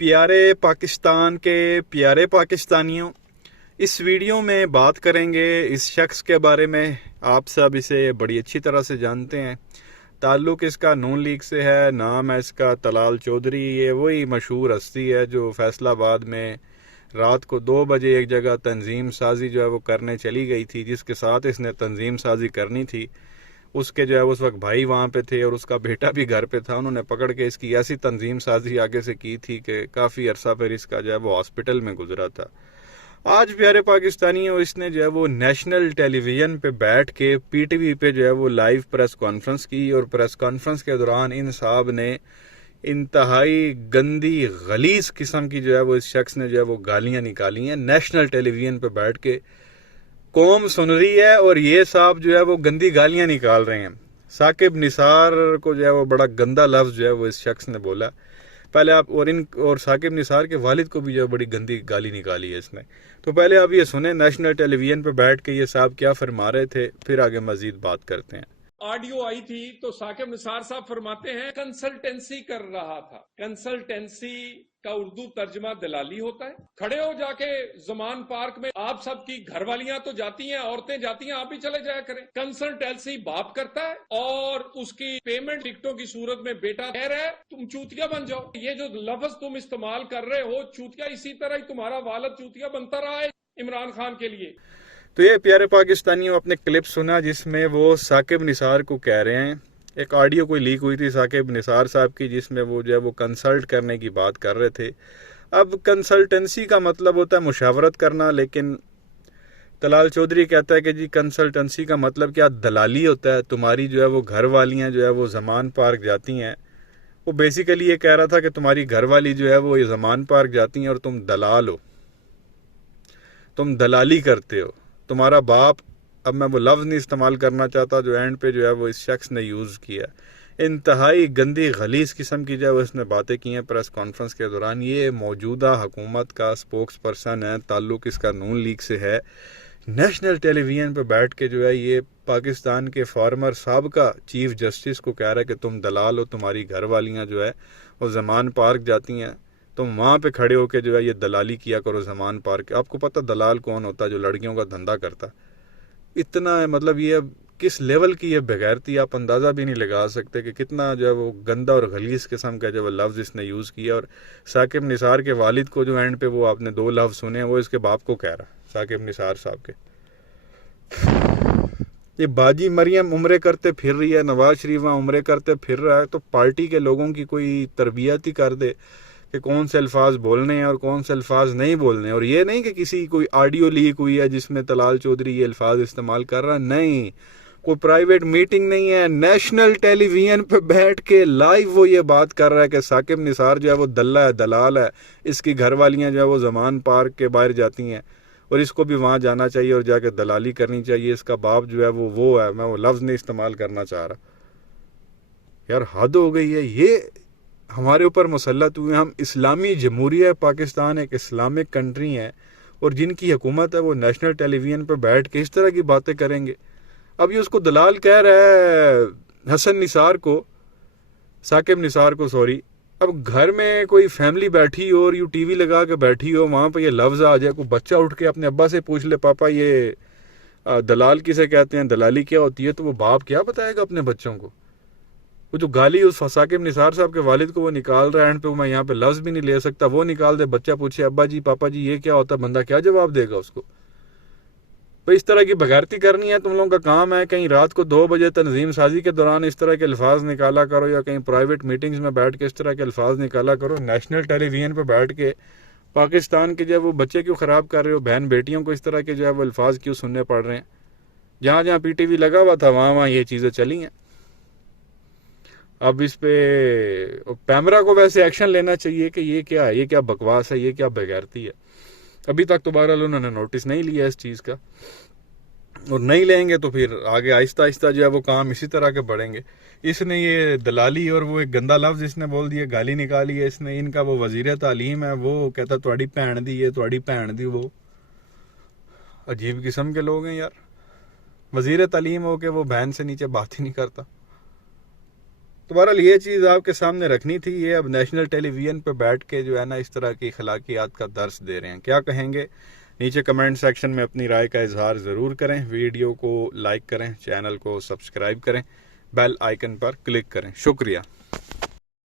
प्यारे पाकिस्तान के प्यारे पाकिस्तानियों, इस वीडियो में बात करेंगे इस शख्स के बारे में। आप सब इसे बड़ी अच्छी तरह से जानते हैं। ताल्लुक़ इसका नून लीग से है। नाम है इसका तलाल चौधरी। ये वही मशहूर हस्ती है जो फैसलाबाद में रात को 2 बजे एक जगह तंजीम साजी जो है वो करने चली गई थी, जिसके साथ इसने तंजीम साजी करनी थी। उसके जो है उस वक्त भाई वहाँ पे थे और उसका बेटा भी घर पे था। उन्होंने पकड़ के इसकी ऐसी तंजीम साजी आगे से की थी कि काफ़ी अरसा फिर इसका जो है वो हॉस्पिटल में गुजरा था। आज प्यारे पाकिस्तानियों, इसने जो है वो नेशनल टेलीविज़न पे बैठ के पीटीवी पे जो है वो लाइव प्रेस कॉन्फ्रेंस की, और प्रेस कॉन्फ्रेंस के दौरान इन साहब ने इंतहाई गंदी गलीज किस्म की जो है वो इस शख्स ने जो है वो गालियाँ निकाली हैं। नेशनल टेलीविज़न पे बैठ के कौम सुन रही है और ये साहब जो है वो गंदी गालियां निकाल रहे हैं। साकिब निसार को जो है वो बड़ा गंदा लफ्ज़ जो है वो इस शख्स ने बोला पहले आप, और साकिब निसार के वालिद को भी जो है बड़ी गंदी गाली निकाली है इसने। तो पहले आप ये सुने नेशनल टेलीविज़न पे बैठ के ये साहब क्या फरमा रहे थे, फिर आगे मजीद बात करते हैं। ऑडियो आई थी तो साकिब निसार साहब फरमाते हैं कंसल्टेंसी कर रहा था। कंसल्टेंसी का उर्दू तर्जमा दलाली होता है। खड़े हो जाके जमान पार्क में आप सब की घरवालियां तो जाती हैं, औरतें जाती हैं, आप भी चले जाया करें। कंसल्टेंसी बाप करता है और उसकी पेमेंट टिकटों की सूरत में बेटा कह रहा है तुम चूतिया बन जाओ। ये जो लफ्ज तुम इस्तेमाल कर रहे हो चूतिया, इसी तरह ही तुम्हारा वालिद चूतिया बनता रहा है इमरान खान के लिए। तो ये प्यारे पाकिस्तानियों अपने क्लिप सुना जिसमें वो साकिब निसार को कह रहे हैं। एक ऑडियो कोई लीक हुई थी साकिब निसार साहब की जिसमें वो जो है वो कंसल्ट करने की बात कर रहे थे। अब कंसल्टेंसी का मतलब होता है मुशावरत करना, लेकिन तलाल चौधरी कहता है कि जी कंसल्टेंसी का मतलब क्या, दलाली होता है। तुम्हारी जो है वो घर वालियाँ जो है वो जमान पार्क जाती हैं। वो बेसिकली ये कह रहा था कि तुम्हारी घर वाली जो है वो ये जमान पार्क जाती हैं और तुम दलाल हो, तुम दलाली करते हो। तुम्हारा बाप, अब मैं वो लफ्ज़ नहीं इस्तेमाल करना चाहता जो एंड पे जो है वो इस शख्स ने यूज़ किया। इंतहाई गंदी गलीज़ किस्म की जो है वो इसने बातें की हैं प्रेस कॉन्फ्रेंस के दौरान। ये मौजूदा हुकूमत का स्पोक्स पर्सन है, ताल्लुक़ इसका नून लीग से है। नेशनल टेलीविज़न पे बैठ के जो है ये पाकिस्तान के फार्मर साबिका चीफ जस्टिस को कह रहा है कि तुम दलाल हो, तुम्हारी घर वालियाँ जो है वो जमान पार्क जाती हैं, तुम वहाँ पे खड़े होकर जो है ये दलाली किया करो जमान पार्क। आपको पता दलाल कौन होता है? जो लड़कियों का धंधा करता। इतना है, मतलब ये किस लेवल की ये बेगैरती, आप अंदाज़ा भी नहीं लगा सकते कि कितना जो है वो गंदा और गलीज़ किस्म का जो है लफ्ज़ इसने यूज़ किया। और साकिब निसार के वालिद को जो एंड पे वो आपने 2 लफ्ज़ सुने, वो इसके बाप को कह रहा, साकिब निसार साहब के। ये बाजी मरियम उम्रे करते फिर रही है, नवाज शरीफ उम्रे करते फिर रहा है, तो पार्टी के लोगों की कोई तरबियत ही कर दे कि कौन से अल्फाज बोलने हैं और कौन से अल्फाज नहीं बोलने हैं। और ये नहीं कि किसी कोई ऑडियो लीक हुई है जिसमें तलाल चौधरी ये अल्फाज इस्तेमाल कर रहा है, नहीं, कोई प्राइवेट मीटिंग नहीं है। नेशनल टेलीविज़न पे बैठ के लाइव वो ये बात कर रहा है कि साकिब निसार जो है वो दल्ला है, दलाल है, इसकी घरवालियाँ जो है वो जमान पार्क के बाहर जाती हैं और इसको भी वहाँ जाना चाहिए और जाके दलाली करनी चाहिए। इसका बाप जो है वो है, मैं वो लफ्ज़ नहीं इस्तेमाल करना चाह रहा। यार हद हो गई है। ये हमारे ऊपर मुसल्लत हुए। हम इस्लामी जमहूरिया पाकिस्तान एक इस्लामिक कंट्री है और जिनकी हुकूमत है वो नेशनल टेलीविज़न पर बैठ के इस तरह की बातें करेंगे। अब ये उसको दलाल कह रहा है हसन निसार को, साकिब निसार को, सॉरी। अब घर में कोई फैमिली बैठी हो और यू टीवी लगा के बैठी हो, वहाँ पर ये लफ्ज़ आ जाए, कोई बच्चा उठ के अपने अब्बा से पूछ ले पापा ये दलाल किसे कहते हैं, दलाली क्या होती है, तो वो बाप क्या बताएगा अपने बच्चों को? वो जो गाली उस साकिब निसार साहब के वालिद को वो निकाल रहा है एंड पे, मैं यहाँ पे लफ्ज़ भी नहीं ले सकता, वो निकाल दे, बच्चा पूछे अब्बा जी पापा जी ये क्या होता है, बंदा क्या जवाब देगा उसको? भाई इस तरह की बगैरती करनी है तुम लोगों का काम है? कहीं रात को 2 बजे तंजीम साजी के दौरान इस तरह के अल्फाज निकाला करो, या कहीं प्राइवेट मीटिंग्स में बैठ के इस तरह के अल्फाज निकाला करो। नेशनल टेलीविज़न पर बैठ के पाकिस्तान के जो है वो बच्चे क्यों ख़राब कर रहे हो? बहन बेटियों को इस तरह के जो है वो अल्फाज क्यों सुनने पड़ रहे हैं? जहाँ जहाँ PTV लगा हुआ था वहाँ ये चीज़ें चली हैं। अब इस पे पैमरा को वैसे एक्शन लेना चाहिए कि ये क्या है, ये क्या बकवास है, ये क्या बेगैरती है। अभी तक तो बहरहाल उन्होंने नोटिस नहीं लिया इस चीज़ का, और नहीं लेंगे तो फिर आगे आहिस्ता आहिस्ता जो है वो काम इसी तरह के बढ़ेंगे। इसने ये दलाली और वो एक गंदा लफ्ज़ इसने बोल दिया, गाली निकाली है इसने। इनका वो वज़ीर तालीम है, वो कहता तुम्हारी भैन दी है, तुम्हारी भैन दी। वो अजीब किस्म के लोग हैं यार। वज़ीर तालीम हो के वो बहन से नीचे बात ही नहीं करता। تو بہرحال یہ چیز آپ کے سامنے رکھنی تھی. یہ اب نیشنل ٹیلی ویژن پہ بیٹھ کے جو ہے نا اس طرح کی اخلاقیات کا درس دے رہے ہیں. کیا کہیں گے؟ نیچے کمنٹ سیکشن میں اپنی رائے کا اظہار ضرور کریں. ویڈیو کو لائک کریں, چینل کو سبسکرائب کریں, بیل آئیکن پر کلک کریں. شکریہ.